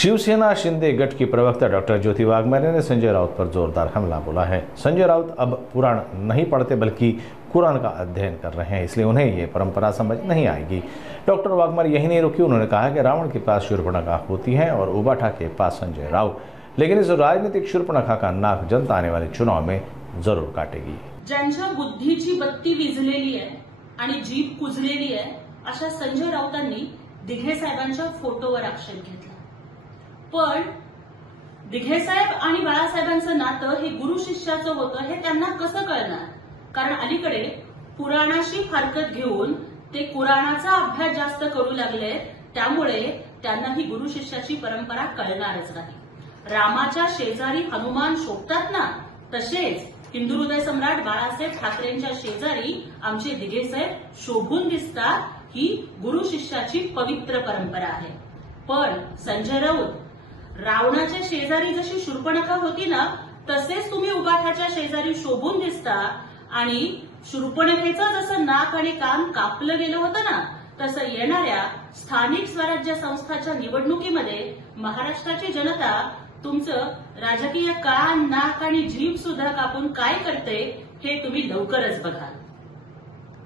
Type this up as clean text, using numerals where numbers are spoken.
शिवसेना शिंदे गठ की प्रवक्ता डॉक्टर ज्योति वाघमारे ने संजय राउत पर जोरदार हमला बोला है। संजय राउत अब पुराण नहीं पढ़ते बल्कि कुरान का अध्ययन कर रहे हैं, इसलिए उन्हें ये परंपरा समझ नहीं आएगी। डॉक्टर वाघमारे यही नहीं रुकी, उन्होंने कहा कि रावण के पास शूर्पणखा होती है और उबाठा के पास संजय राउत, लेकिन इस राजनीतिक शूर्पणखा का नाक जनता आने वाले चुनाव में जरूर काटेगी। ज्यांच्या बुद्धीची बत्ती विझलेली आहे आणि जीभ कुजलेली आहे अशा संजय राऊतांनी दिघे साहेबांच्या फोटोवर आक्षेप घेतला। पण दिघे साहेब आणि बाळासाहेबांचं नातं हे गुरु शिष्याचं होतं हे त्यांना कसं कळणार? कारण अलीकडे पुराणाशी फारकत घेऊन ते कुराणाचा अभ्यास जास्त करू लागले, त्यामुळे त्यांना ही गुरु शिष्याची परंपरा कळणारच नाही। रामाच्या शेजारी हनुमान शोभतात ना, तसेच हिंदू हृदय सम्राट बाळासाहेब ठाकरेंच्या शेजारी आमचे दिघे साहेब शोभून दिसतात, ही गुरु शिष्याची पवित्र परंपरा आहे। पण संजय राऊत, रावणाच्या शेजारी जशी शूर्पणखा होती ना, तसेच तुम्ही उबाठाच्या शेजारी शोभून दिसता आणि शूर्पणखेचं जसं नाक आणि कान कापलं गेलं होतं ना, तसं येणाऱ्या स्थानिक स्वराज्य संस्थाच्या निवडणुकीमध्ये महाराष्ट्राची जनता तुमचं राजकीय कान, नाक आणि जीभ सुद्धा कापून काय करते हे तुम्ही लवकरच बघाल।